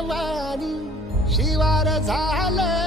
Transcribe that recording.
वाणी शिवार झालं.